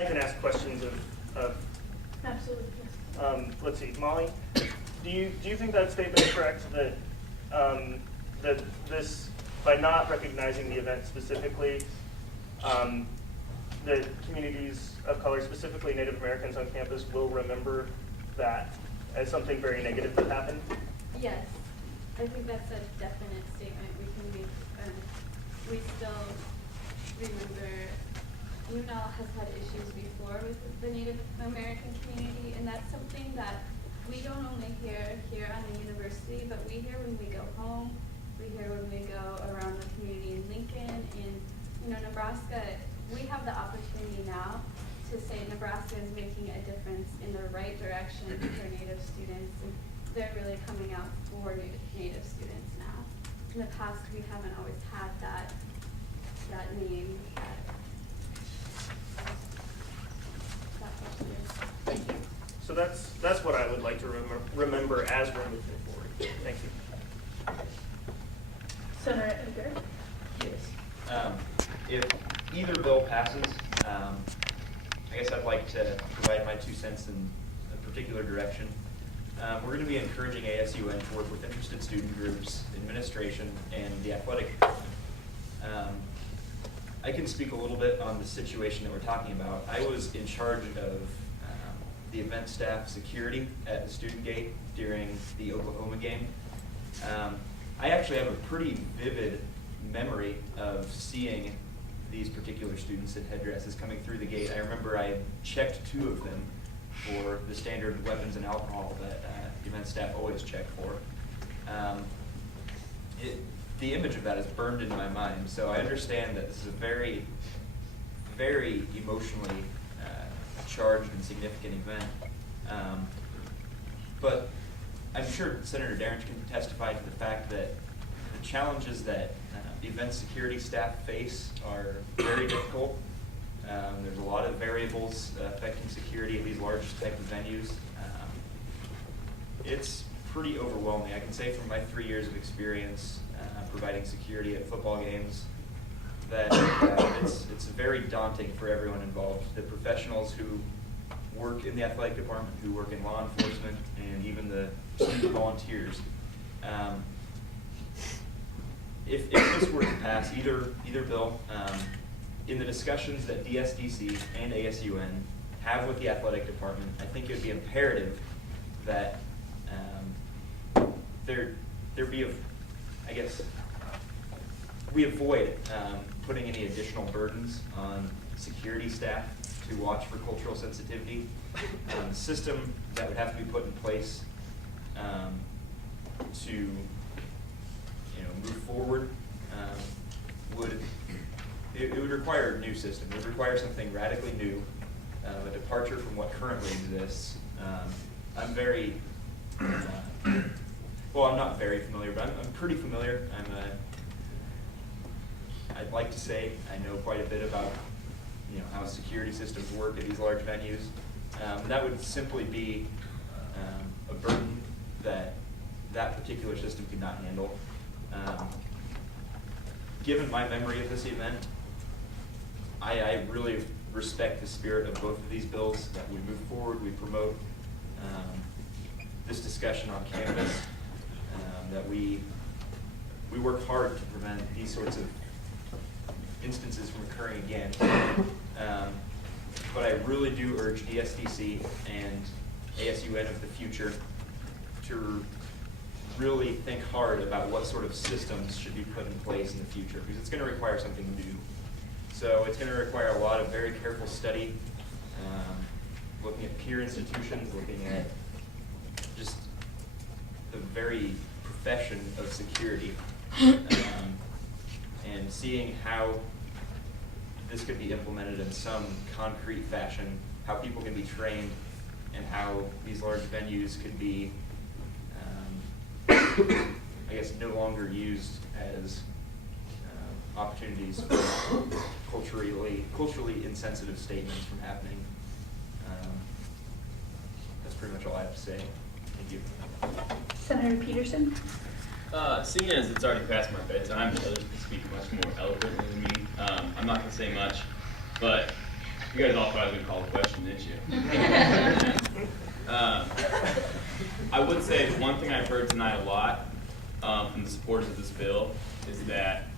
I can ask questions of Absolutely, yes. let's see, Molly, do you think that statement is correct, that that this, by not recognizing the event specifically, that communities of color, specifically Native Americans on campus, will remember that as something very negative that happened? Yes, I think that's a definite statement we can make. We still remember UNL has had issues before with the Native American community, and that's something that we don't only hear here on the university, but we hear when we go home, we hear when we go around the community in Lincoln, in Nebraska. We have the opportunity now to say Nebraska is making a difference in the right direction for Native students, and they're really coming out for Native students now. In the past, we haven't always had that name. Thank you. So that's what I would like to remember as we're moving forward. Thank you. Senator Edgar? Yes. If either bill passes, I guess I'd like to provide my 2 cents in a particular direction. We're going to be encouraging ASUN to work with interested student groups, administration, and the athletic department. I can speak a little bit on the situation that we're talking about. I was in charge of the event staff security at the student gate during the Oklahoma game. I actually have a pretty vivid memory of seeing these particular students in headdresses coming through the gate. I remember I checked 2 of them for the standard weapons and alcohol that event staff always check for. The image of that is burned into my mind, so I understand that this is a very, very emotionally charged and significant event. But I'm sure Senator Derrance can testify to the fact that the challenges that event security staff face are very difficult. There's a lot of variables affecting security at these large type of venues. It's pretty overwhelming. I can say from my 3 years of experience providing security at football games that it's very daunting for everyone involved. The professionals who work in the athletic department, who work in law enforcement, and even the student volunteers. If this were to pass, either bill, in the discussions that DSDC and ASUN have with the athletic department, I think it would be imperative that we avoid putting any additional burdens on security staff to watch for cultural sensitivity. The system that would have to be put in place to move forward it would require a new system. It would require something radically new, a departure from what currently exists. I'm very, well, I'm not very familiar, but I'm pretty familiar. I'd like to say I know quite a bit about how security systems work at these large venues. That would simply be a burden that particular system could not handle. Given my memory of this event, I really respect the spirit of both of these bills, that we move forward, we promote this discussion on campus, that we work hard to prevent these sorts of instances from occurring again. But I really do urge DSDC and ASUN of the future to really think hard about what sort of systems should be put in place in the future, because it's going to require something new. So it's going to require a lot of very careful study, looking at peer institutions, looking at just the very profession of security, and seeing how this could be implemented in some concrete fashion, how people can be trained, and how these large venues could be, I guess, no longer used as opportunities for culturally insensitive statements from happening. That's pretty much all I have to say. Thank you. Senator Peterson? Seeing as it's already past my bedtime, others can speak much more eloquently than me. I'm not going to say much, but You guys all thought I was going to call the question, didn't you? I would say one thing I've heard tonight a lot from the supporters of this bill is that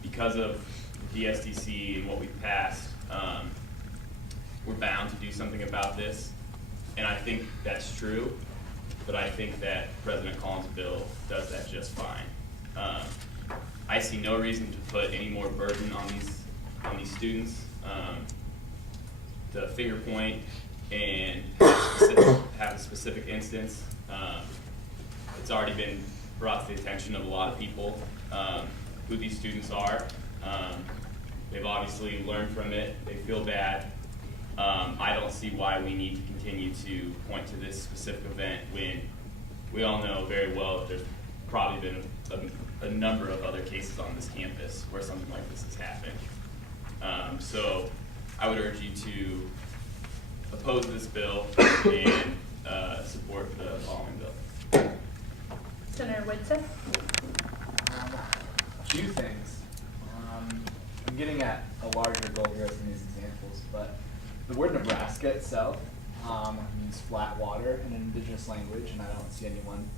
because of the DSDC and what we've passed, we're bound to do something about this. And I think that's true, but I think that President Collins' bill does that just fine. I see no reason to put any more burden on these students to finger point and have a specific instance. It's already been brought to the attention of a lot of people who these students are. They've obviously learned from it. They feel bad. I don't see why we need to continue to point to this specific event when we all know very well that there's probably been a number of other cases on this campus where something like this has happened. So I would urge you to oppose this bill and support the following bill. Senator Whitsett? A few things. I'm getting at a larger goal here in these examples, but the word Nebraska itself means flat water in an indigenous language, and I don't see anyone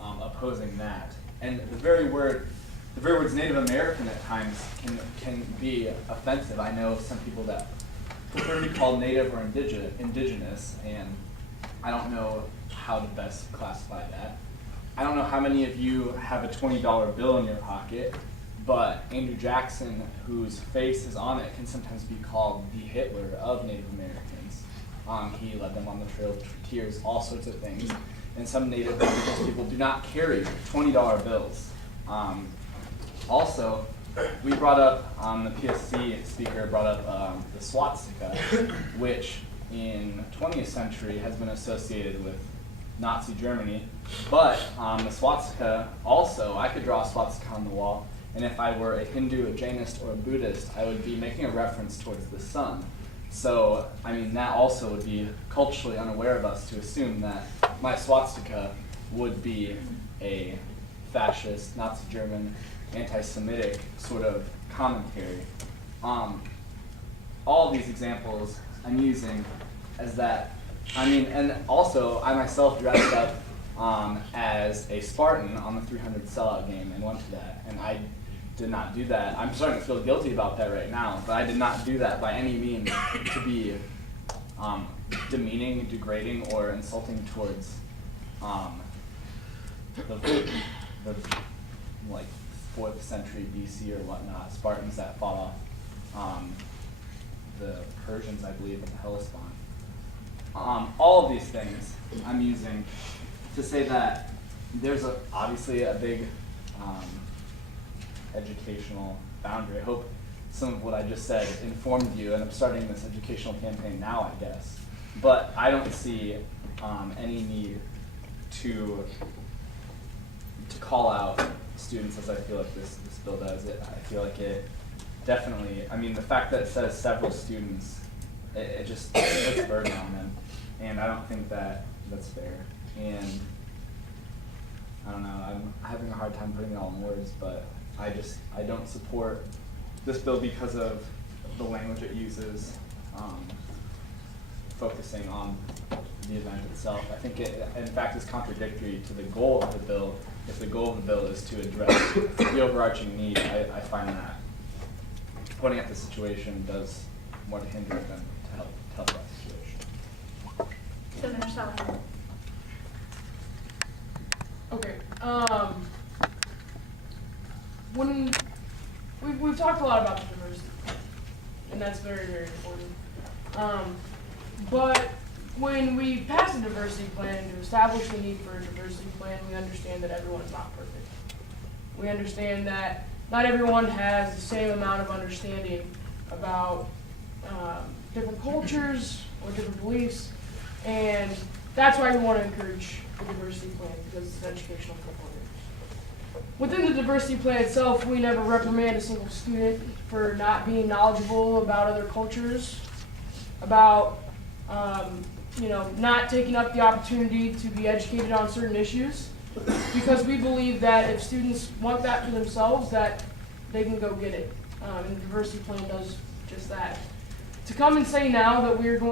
opposing that. And the very words Native American at times can be offensive. I know some people that prefer to be called Native or indigenous, and I don't know how to best classify that. I don't know how many of you have a $20 bill in your pocket, but Andrew Jackson, whose face is on it, can sometimes be called the Hitler of Native Americans. He led them on the Trail of Tears, all sorts of things. And some Native indigenous people do not carry $20 bills. Also, we brought up, the PSC speaker brought up the swastika, which in the 20th century has been associated with Nazi Germany. But the swastika also, I could draw a swastika on the wall, and if I were a Hindu, a Jainist, or a Buddhist, I would be making a reference towards the sun. So, I mean, that also would be culturally unaware of us to assume that my swastika would be a fascist, Nazi German, anti-Semitic sort of commentary. All of these examples I'm using as that, I mean, and also I myself dressed up as a Spartan on the 300 sellout game and went to that, and I did not do that. I'm starting to feel guilty about that right now, but I did not do that by any means to be demeaning, degrading, or insulting towards the like 4th century BC or whatnot, Spartans that fought off the Persians, I believe, in the Hellespont. All of these things I'm using to say that there's obviously a big educational boundary. I hope some of what I just said informed you, and I'm starting this educational campaign now, I guess. But I don't see any need to call out students as I feel like this bill does. I feel like it definitely, I mean, the fact that it says several students, it just puts a burden on them, and I don't think that's fair. And I don't know, I'm having a hard time putting it all in words, but I don't support this bill because of the language it uses, focusing on the event itself. I think it, in fact, is contradictory to the goal of the bill. If the goal of the bill is to address the overarching need, I find that pointing at the situation does more to hinder than to help that situation. Senator Salazar? Okay. When we've talked a lot about the diversity, and that's very, very important. But when we pass a diversity plan to establish the need for a diversity plan, we understand that everyone is not perfect. We understand that not everyone has the same amount of understanding about different cultures or different beliefs, and that's why we want to encourage the diversity plan, because it's an educational component. Within the diversity plan itself, we never reprimand a single student for not being knowledgeable about other cultures, about not taking up the opportunity to be educated on certain issues, because we believe that if students want that for themselves, that they can go get it. And the diversity plan does just that. to come and say now that we are going